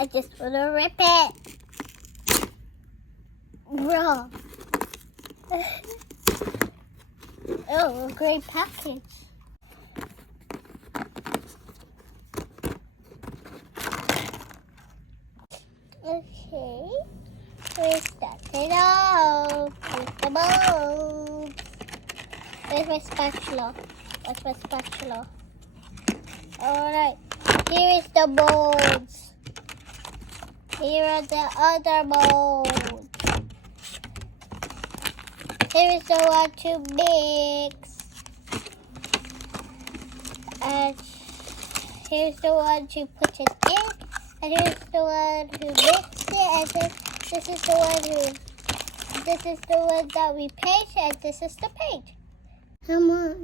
I just want to rip it. Raw. Oh, a great package. Okay, we start it off with the molds. Where's my spatula? Where's my spatula? Alright, here is the molds. Here are the other molds. Here is the one to mix. And here's the one to put it in. And here's the one who mixed it. And then this is the one that we paint. And this is the paint. How much?